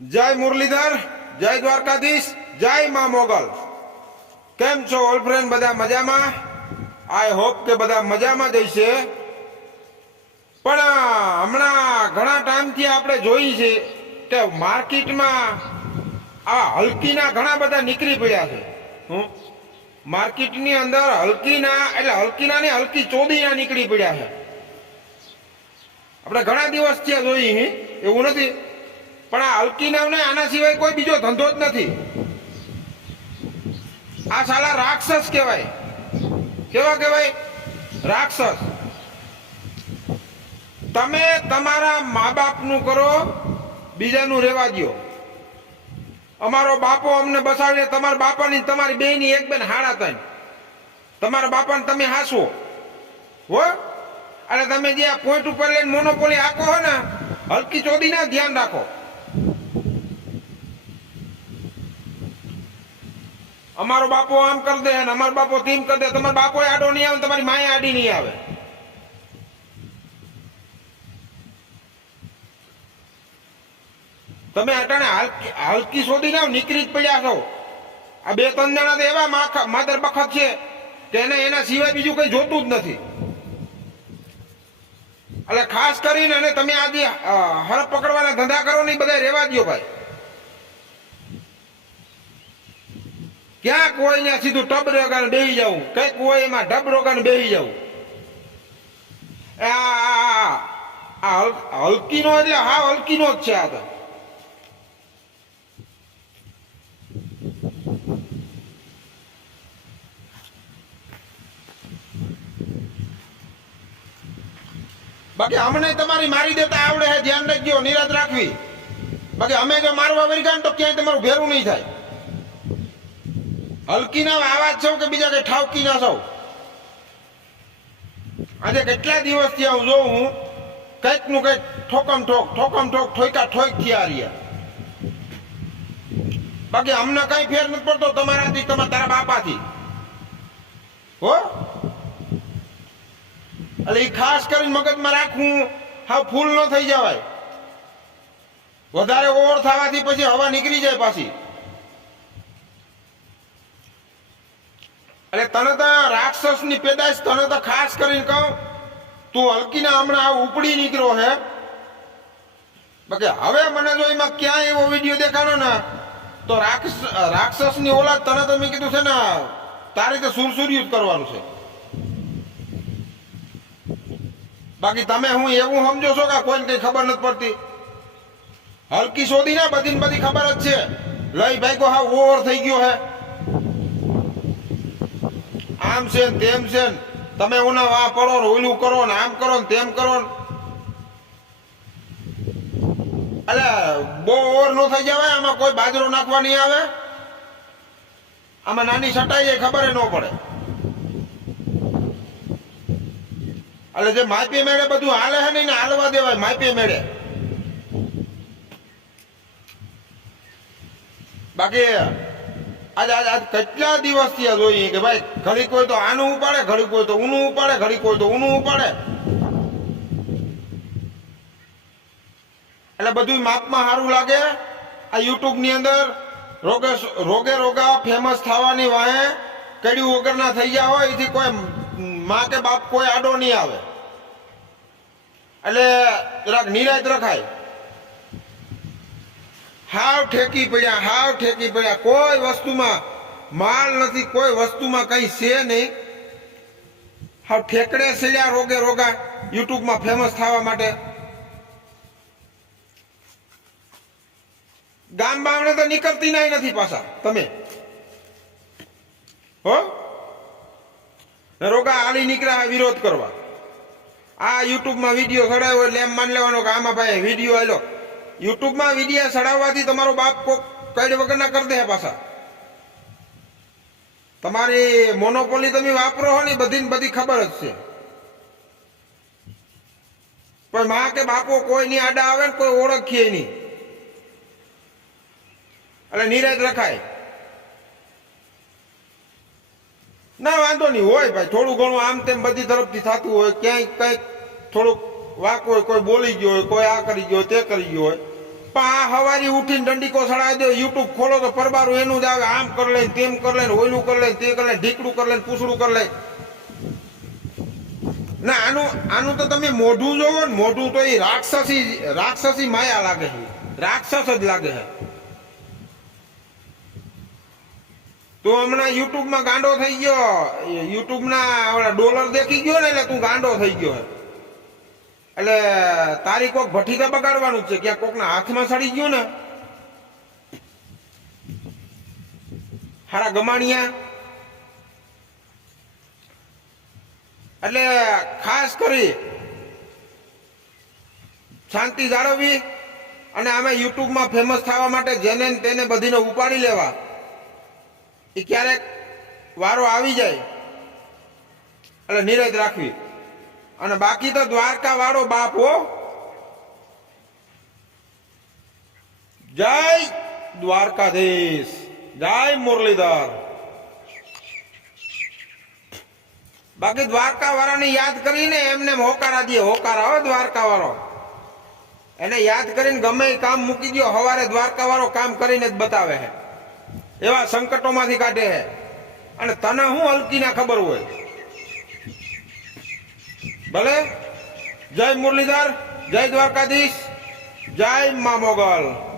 જય મુરલીધર, જય દ્વારકાધીશ, જય મા મોગલ. કેમ છો ઓલ ફ્રેન્ડ બધા મજામાં? આઈ હોપ કે બધા મજામાં જ પણ હમણાં ઘણા ટાઈમથી આપણે જોઈ છે કે માર્કેટમાં આ હલકીના ઘણા બધા નીકળી પડ્યા છે. હું, માર્કેટની અંદર હલકીના, એટલે હલકીના ને હલકી ચોદીના નીકળી પડ્યા છે. આપણે ઘણા દિવસ ત્યાં જોઈ એવું નથી. પણ આ હલકીના ને આના સિવાય કોઈ બીજો ધંધો જ નથી. આ સાલા રાક્ષસ કહેવાય. કેવા કહેવાય? રાક્ષસ. તમે તમારા મા બાપનું કરો, બીજાનું રહેવા દ્યો. અમારો બાપો અમને બસાવીને તમારા બાપાની, તમારી બેની એક બેન હાડા ત્રણ. તમારા બાપાને તમે હાસો હો? અને તમે જે આ પોઈન્ટ ઉપર લઈને મોનોપોલી આખો હો ને, હલકી ચોદી ના ધ્યાન રાખો. અમારો બાપો આમ કરી દે અને અમારો બાપો તેમ કરી દે. તમારો બાપો આડો નહીં આવે તમારી માએ આડી નહીં આવે. તમે અટાણે હલકી શોધી ના નીકળી જ પડ્યા છો. આ બે ત્રણ જણા તો એવા માદર બખત છે કે એને એના સિવાય બીજું કઈ જોતું જ નથી. એટલે ખાસ કરીને અને તમે આજે અ, પકડવાના ધંધા કરો નહીં બધા રેવા દો ભાઈ. ક્યાંક હોય ને સીધું ટબ રોગાને બેહી જવું કંઈક હોય એમાં ઢબ રોગાને બેહી જવું આ- હલકીનો એટલે હા, હલકીનો જ છે આ તો. બાકી અમને તમારી મારી દેતા આવડે છે, ધ્યાન રાખજો, નિરાત રાખવી. બાકી અમે જો મારવા વળી ગયા ને તો ક્યાંય તમારું ભેરું નહીં થાય. હલકી ના આવાજ છો કે બીજા કઈ ઠાવકી ના છો? આજે કેટલા દિવસ આવું જોઉં હું? કંઈકનું કંઈક ઠોકમ ઠોક ઠોકમ ઠોક ઠોકા ઠોક થયા રહ્યા. બાકી અમને કઈ ફેર નથી પડતો તમારાથી, તમારા તારા બાપાથી. હો? એટલે એ ખાસ કરીને મગજમાં રાખવું હા ફૂલ ન થઈ જવાય. વધારે ઓવર થવાથી પછી હવા નીકળી જાય પાછી. એટલે તને તો રાક્ષસની પેદાશ તને તો ખાસ કરીને કહું, તું હલકીના હમણાં ઉપડી નીકળ્યો હે. બાકી હવે મને જો એમાં ક્યાંય એવો વીડિયો દેખાડો ને, તો રાક્ષસ રાક્ષસની ઓલાદ તને તો મેં કીધું છે ને, તારી તો સુરસુર્યું જ કરવાનું છે. બાકી તમે હું એવું સમજો છો કે કોઈને કઈ ખબર નથી પડતી? હલકી શોધી ને બધી ને બધી ખબર જ છે. લઈ ભાઈ હા, ઓવર થઈ ગયો હે. આમ છે ને તેમ છે ને. તમે ઉના વા પડો ને ઓલું કરો ને આમ કરો ને તેમ કરો ને. એટલે બહુ ઓવર નો થઈ જવાય આમાં કોઈ બાજરો નાખવા નહીં આવે? આમાં નાની સટાઈ જાય, ખબર ન પડે. એટલે જે માપી મેળે બધું હાલે હે ને હાલવા દેવાય, માપી મેળે. બાકી આજ આજ આજ કેટલા દિવસ આ જોઈએ કે ભાઈ ઘડી કોઈ તો આનું ઉપાડે ઘડી કોઈ તો ઊનું ઉપાડે ઘડી કોઈ તો ઊનું ઉપાડે. એટલે બધું માપમાં સારું લાગે. આ યુટ્યુબની અંદર રોગે રોગે રોગા ફેમસ થવાની વાહે કડ્યું વગરના થઈ ગયા હોય, એથી કોઈ મા કે બાપ કોઈ આડો નહીં આવે. એટલે જરાક નિરાયત રખાય. હાવ ઠેકી પડ્યા, હાવ ઠેકી પડ્યા. કોઈ વસ્તુમાં માલ નથી, કોઈ વસ્તુમાં કઈ છે નહીં. હાવ ઠેકડે સેડ્યા રોગે રોગા યુટ્યુબમાં ફેમસ થવા માટે. ગામ બામને તો નીકળતી નાય નથી પાછા, તમે. હો? રોગા આલી નીકળ્યા વિરોધ કરવા. આ યુટ્યુબમાં વીડિયો ચડાવ્યો એટલે એમ માન લેવાનો કે આમાં ભાઈ વીડિયો આવેલો યુટ્યુબમાં વીડિયો ચડાવવાથી તમારો બાપ કોક કઈડ વગરના કરી દે પાછા. તમારી મોનોપોલી તમે વાપરો હો ને બધી બધી ખબર જ છે. પણ માં કે બાપો કોઈ ની આડા આવે ને કોઈ ઓળખીએ નહીં. એટલે નિરાજ રખાય. ના, વાંધો નહીં, હોય ભાઈ, થોડું ઘણું આમ તેમ બધી તરફથી થતું હોય, ક્યાંય કંઈક થોડુંક વાક હોય કોઈ બોલી ગયો હોય, કોઈ આ કરી ગયો તે કરી ગયો હોય. પણ આ હવારી ઉઠીને દંડીકો સડાવી દો યુટ્યુબ ખોલો તો પરબારું એનું જ આવે, આમ કરી લે તેમ કરી લઈને ઓયલું કરી લે તે કરી લઈને, ઢીકડું કરી લઈને, પૂછડું કરી લે ના, આનું આનું તો તમે મોઢું જોવો ને, મોઢું તો એ રાક્ષસી રાક્ષસી માયા લાગે છે. રાક્ષસ જ લાગે છે. તું હમણાં યુટ્યુબમાં ગાંડો થઈ ગયો. યુટ્યુબના ડોલર દેખી ગયો ને એટલે તું ગાંડો થઈ ગયો એટલે તારી કોક ભઠ્ઠી બગાડવાનું છે ક્યાં કોકના હાથમાં સડી ગયું ને. હારા ગમાણિયા. એટલે ખાસ કરી શાંતિ જાળવવી અને અમે યુટ્યુબમાં ફેમસ થવા માટે જેને તેને બધીને ઉપાડી લેવા. એ ક્યારેક વારો આવી જાય. એટલે નિરજ રાખવી. અને બાકી તો દ્વારકા વાળો બાપ હો. જય દ્વારકાધીશ. જય મુરલીધર. બાકી દ્વારકા વાળાને યાદ કરીને એમને હોકારા દે, હોકારા હો દ્વારકા વાળો એને યાદ કરીને ગમે એ કામ મૂકી દો હવારે દ્વારકા વાળો કામ કરીને જ બતાવે છે એવા સંકટોમાંથી કાઢે છે અને તને હું હલકી ના ખબર હોય? ભલે? જય મુરલીધર જય દ્વારકાધીશ જય મા મોગલ.